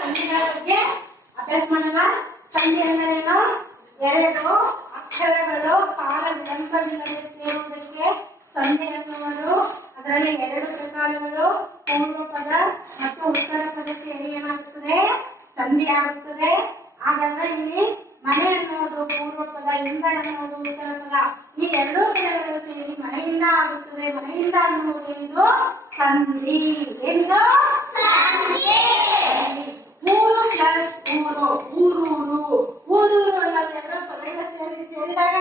ಸಂಧಿಗಳ ಬಗ್ಗೆ ಅಭ್ಯಾಸ ಮಾಡೋಣ. ಸಂಧಿ ಅಂದ್ರೇನು? ಎರಡು ಅಕ್ಷರಗಳು ಕಾಲ ವಿಳಂಬವಿಲ್ಲದೆ ಸೇರುವುದಕ್ಕೆ ಸಂಧಿ ಎನ್ನುವರು. ಅದರಲ್ಲಿ ಎರಡು ಪ್ರಕಾರಗಳು, ಪೂರ್ವ ಪದ ಮತ್ತು ಉತ್ತರ ಪದ ಸೇರಿ ಏನಾಗುತ್ತದೆ? ಸಂಧಿ ಆಗುತ್ತದೆ. ಹಾಗಾದ್ರೆ ಇಲ್ಲಿ ಮನೆ ಅನ್ನುವುದು ಪೂರ್ವ ಪದ, ಇಂದ ಅನ್ನುವುದು ಉತ್ತರ ಪದ. ಈ ಎರಡೂ ಪದಗಳು ಸೇರಿ ಮನೆಯಿಂದ ಆಗುತ್ತದೆ. ಮನೆಯಿಂದ ಅನ್ನುವುದು ಇದು ಸಂಧಿ. ಎಂದು ಮೂರು ಪ್ಲಸ್ ಮೂರು, ಊರೂರು. ಊರೂರು ಅನ್ನೋದು ಎರಡು ಪದಗಳ ಸೇರಿದಾಗ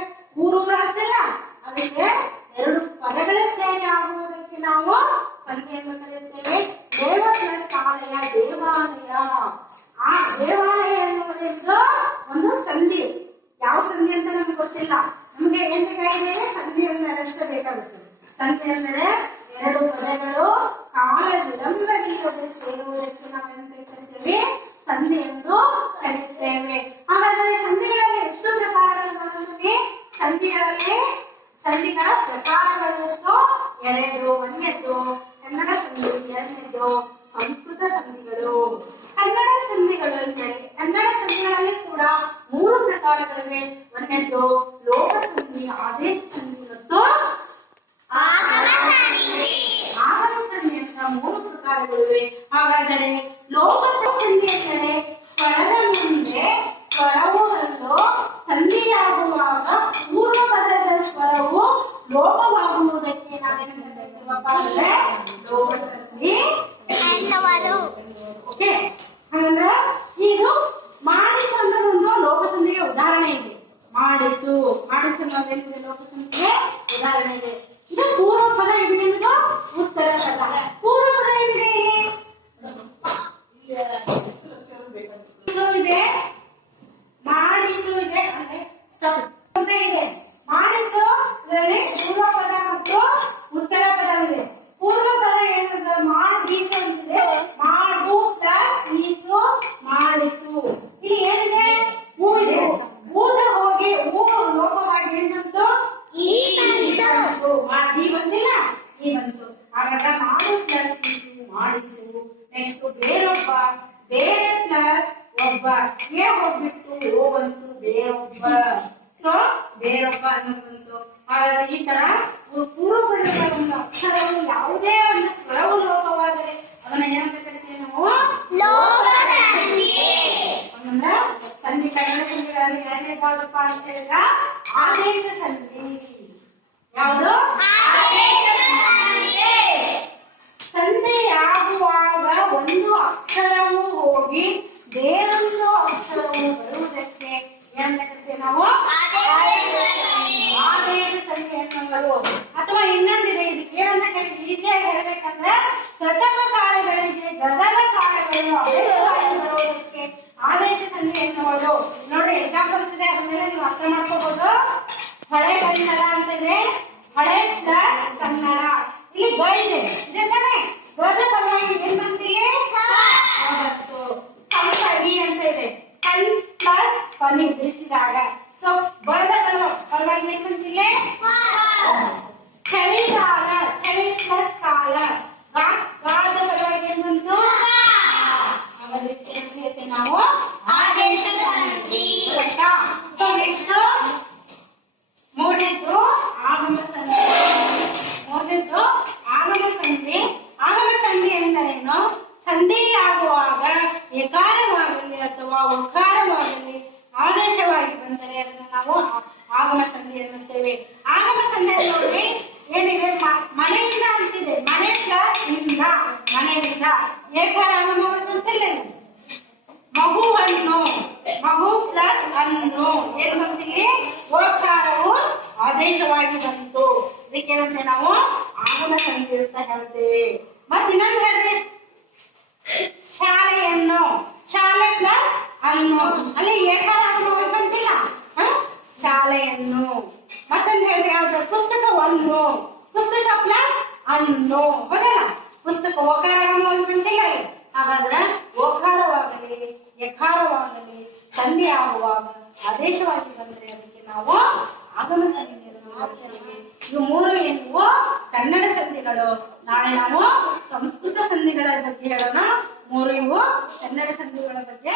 ಊರೂರು ಆಗ್ತಿಲ್ಲ. ಅದಕ್ಕೆ ಎರಡು ಪದಗಳ ಸೇರಿ ಆಗುವುದಕ್ಕೆ ನಾವು ಸಂಧಿಯನ್ನು ಕರೆಯುತ್ತೇವೆ. ದೇವ ಪ್ಲಸ್ ಆಲಯ, ದೇವಾಲಯ. ಆ ದೇವಾಲಯ ಎನ್ನುವುದರಿಂದ ಒಂದು ಸಂಧಿ. ಯಾವ ಸಂಧಿ ಅಂತ ನಮ್ಗೆ ಗೊತ್ತಿಲ್ಲ. ನಮ್ಗೆ ಏನ್ ಬೇಕಾಗಿದೆ? ಸಂಧಿಯನ್ನು ರಚಿಸಬೇಕಾಗುತ್ತದೆ. ಸಂಧಿ ಅಂದರೆ ಎರಡು ಪದಗಳು ಕಾಲ ವಿಳಂಬವಿಲ್ಲದೆ ಸೇರುವುದಕ್ಕೆ ನಾವು ಎಂತ ಕರಿತೇವೆ? ಸಂಧಿ ಎಂದು ಕರೆಯುತ್ತೇವೆ. ಹಾಗಾದರೆ ಸಂಧಿಗಳಲ್ಲಿ ಎಷ್ಟು ಪ್ರಕಾರಗಳು ನೋಡುತ್ತೇವೆ? ಸಂಧಿಗಳ ಪ್ರಕಾರಗಳು ಎಷ್ಟು? ಎರಡು. ಒಂದನೇದ್ದು ಕನ್ನಡ ಸಂಧಿ, ಎರಡನೇದ್ದು ಸಂಸ್ಕೃತ ಸಂಧಿಗಳು. ಕನ್ನಡ ಸಂಧಿಗಳು ಎಂದರೆ ಕನ್ನಡ ಸಂಧಿಗಳಲ್ಲಿ ಕೂಡ ಮೂರು ಪ್ರಕಾರಗಳಿವೆ. ಒಂದನೇದ್ದು ಲೋಕ ಸಂಧಿ, ಆದೇಶ ಸಂಧಿ ಮತ್ತು ಆಗಮ ಸಂಧಿ ಅಂತ ಮೂರು ಪ್ರಕಾರಗಳಿವೆ. ಹಾಗಾದರೆ ಲೋಕ ಸಂಧಿ ಎಂದರೆ ಸ್ವರದ ಮುಂದೆ ಸ್ವರವು ಅಲ್ಲೋ ಸಂಧಿಯಾಗುವಾಗ ಪೂರ್ವ ಪದದ ಸ್ವರವು ಲೋಪವಾಗುವುದಕ್ಕೆ ನಾವೇನು ಕರೆಯುತ್ತೇವಪ್ಪ ಅಂದ್ರೆ ಲೋಕ ಸಂಧಿ. ಓಕೆ, ಹಾಗಂದ್ರೆ ಇದು ಮಾಡಿಸು ಅನ್ನೋದೊಂದು ಲೋಕಸಂಧಿಗೆ ಉದಾಹರಣೆ ಇದೆ. ಮಾಡಿಸು ಅನ್ನೋದೇನಿದೆ ಲೋಕಸಂಧಿಗೆ ಉದಾಹರಣೆ ಇದೆ. ಇದು ಪೂರ್ವ ಪದ, ಇದು ಉತ್ತರ ಪದ. ಪೂರ್ವ ಪದ ಏನಿದೆ? ಇದೆ, ಮಾಡಿಸು ಇದೆ, ಅಂದ್ರೆ ಸ್ಟಾಪ್ ಇದೆ. ಮಾಡಿಸು ಇದರಲ್ಲಿ ಪೂರ್ವ ಪದ ಮತ್ತು ಉತ್ತರ ಪದವಿದೆ. ಪೂರ್ವ ಪದ ಏನಂದ್ರೆ ಮಾಡಿಸು ಅಂತಿದೆ. ಮಾಡು ಪ್ಲಸ್ ಈಸು, ಮಾಡಿಸು. ಇಲ್ಲಿ ಏನಿದೆ? ಹೂ ಇದೆ. ಊದ ಹೋಗಿ ಹೂ ಲೋಪವಾಗಿ ಏನ್ ಬಂತು? ಈ ಬಂದಿಲ್ಲ, ಈ ಬಂತು. ಹಾಗಾದ್ರೆ ಮಾಡು ಪ್ಲಸ್ ಈಸು, ಮಾಡಿಸು. ನೆಕ್ಸ್ಟ್ ಬೇರೊಬ್ಬ, ಬೇರೆ ಪ್ಲಸ್ ಒಬ್ಬ, ಏ ಹೋಗ್ಬಿಟ್ಟು ಓ ಬಂತು, ಬೇರೊಬ್ಬ. ಸೊ ಬೇರೊಬ್ಬ ಅನ್ನೋದು ಬಂತು. ಹಾಗಾದ್ರೆ ಈ ತರ ಪೂರ್ವಪದದ ಒಂದು ಅಕ್ಷರವು ಯಾವುದೇ ಒಂದು ಸ್ವರವು ಲೋಪವಾದರೆ ಅದನ್ನ ಏನಂತ ಕರಿತೀವಿ ನಾವು? ಅಂದ್ರೆ ಸಂಧಿ. ಕನ್ನಡ ಸಂಧಿಗಳಲ್ಲಿ ಎರಡನೇದು ಯಾವ್ದಪ್ಪ ಅಂತ ಹೇಳಿದ್ರೆ ಆದೇಶ ಸಂಧಿ. ಯಾವುದು? ಸಂಧಿಯಾಗುವಾಗ ಒಂದು ಅಕ್ಷರವು ಹೋಗಿ ಬೇರೊಂದು ಅಕ್ಷರವು ಬರುವುದಕ್ಕೆ ಏನಂತ ಕರಿತೀವಿ ನಾವು? ಆದೇಶ ಸಂಧಿ ಎನ್ನುವರು. ಅಥವಾ ಇನ್ನೊಂದಿದೆ, ಇದಕ್ಕೆ ಏನಂತ ಕರಿತೀವಿ? ಈಸಿಯಾಗಿ ಹೇಳ್ಬೇಕಂದ್ರೆ ಪ್ರಥಮ ಕಾಲಗಳಿಗೆ ಗದಲ ಕಾಲಗಳು ಆದೇಶವಾಗಿ ಬರುವುದಕ್ಕೆ ಆದೇಶ ಸಂಧಿ ಎನ್ನುವರು. ನೋಡಿ ಎಕ್ಸಾಂಪಲ್ಸ್ ಇದೆ, ಅದ್ರ ಮೇಲೆ ನೀವು ಅರ್ಥ ಮಾಡ್ಕೋಬಹುದು. ಹಳೆ ಕನ್ನಡ ಅಂತಿದೆ, ಹಳೆ ಪ್ಲಸ್ ಕನ್ನಡ. ಇಲ್ಲಿ ಗ ಇದೆ, ಇದೆ ತಾನೆ? ದೊಡ್ಡ ಪರವಾಗಿ ಏನ್ ಬಂತಿಲ್ಲಿ? ಕಂಪನಿ ಅಂತ ಇದೆ. ಕಣ್ ಪ್ಲಸ್ ಪನಿ ಬಿಡಿಸಿದಾಗ. ಸೊ ಬರದ ಪರವಾಗಿ ಏನ್ ಬಂತಿಲ್ಲ? ಚಳಿಗಾಲ, ಚಳಿ ಪ್ಲಸ್ ಕಾಲ. ಗಾದ ಪರವಾಗಿ ಏನ್ ಬಂತು? ಹಾಗಾದ್ರೆ ನಾವು ಆದೇಶ ಸಂಧಿ. ಸೊ ನೆಕ್ಸ್ಟ್ ಮೂರನೇದ್ದು ಆಗಮ ಸಂಧಿ. ಮೂರನೇದ್ದು ಆಗಮ ಸಂಧಿ. ಆಗಮ ಸಂಧಿ ಎಂದರೇನು? ಸಂಧಿಯಾಗುವಾಗ ಎಕಾರವಾಗಲಿ ಅಥವಾ ಒಕಾರವಾಗಲಿ ಆದೇಶವಾಗಿ ಬಂದರೆ ಅದನ್ನು ನಾವು ಆಗಮ ಸಂಧಿ ಎನ್ನುತ್ತೇವೆ. ಆಗಮ ಸಂಧಿ ನೋಡಿ ಏನಿದೆ? ಮನೆಯಿಂದ ಅಂತಿದೆ, ಮನೆ ಪ್ಲಸ್ ಇಂದ, ಮನೆಯಿಂದ. ಏಕಾರ ಆಗಮವಾಗಿ ಬಂತಿಲ್ಲ. ಮಗುವನ್ನು, ಮಗು ಪ್ಲಸ್ ಅನ್ನು ಏನ್ ಬಂತಿಲ್ಲಿ? ಓಕಾರವು ಆದೇಶವಾಗಿ ಬಂತು. ಇದಕ್ಕೇನಂದ್ರೆ ನಾವು ಆಗಮ ಸಂಧಿ ಅಂತ ಹೇಳ್ತೇವೆ. ಮತ್ತೆ ಇನ್ನೊಂದು ಹೇಳ್ರಿ, ಶಾಲೆಯನ್ನು, ಶಾಲೆ ಪ್ಲಸ್ ಅನ್ನು, ಅಲ್ಲಿ ಏಕಾರ ಆಗಮವಾಗಿ ಬಂತಿಲ್ಲ, ಶಾಲೆಯನ್ನು. ಮತ್ತೊಂದು ಹೇಳ್ರಿ ಯಾವ್ದು? ಪುಸ್ತಕವನ್ನು, ಪುಸ್ತಕ ಪ್ಲಸ್ ಅನ್ನು. ಹೌದಲ್ಲ? ಪುಸ್ತಕ ಓಕಾರ ಆಗಮವಾಗಿ ಬಂತಿಲ್ಲ. ಹಾಗಾದ್ರೆ ಓಕಾರವಾಗಲಿ ಯಕಾರವಾಗಲಿ ಸಂಧಿ ಆಗುವಾಗ ಆದೇಶವಾಗಿ ಬಂದರೆ ಅದಕ್ಕೆ ನಾವು ಆಗಮ ಸಂಧಿಯನ್ನು ಮಾಡ್ತೇವೆ. ಇವು ಮೂರು ಏನು ಕನ್ನಡ ಸಂಧಿಗಳು. ನಾಳೆ ನಾವು ಸಂಸ್ಕೃತ ಸಂಧಿಗಳ ಬಗ್ಗೆ ಹೇಳೋಣ. ಮೂರು ಇವು ಕನ್ನಡ ಸಂಧಿಗಳ ಬಗ್ಗೆ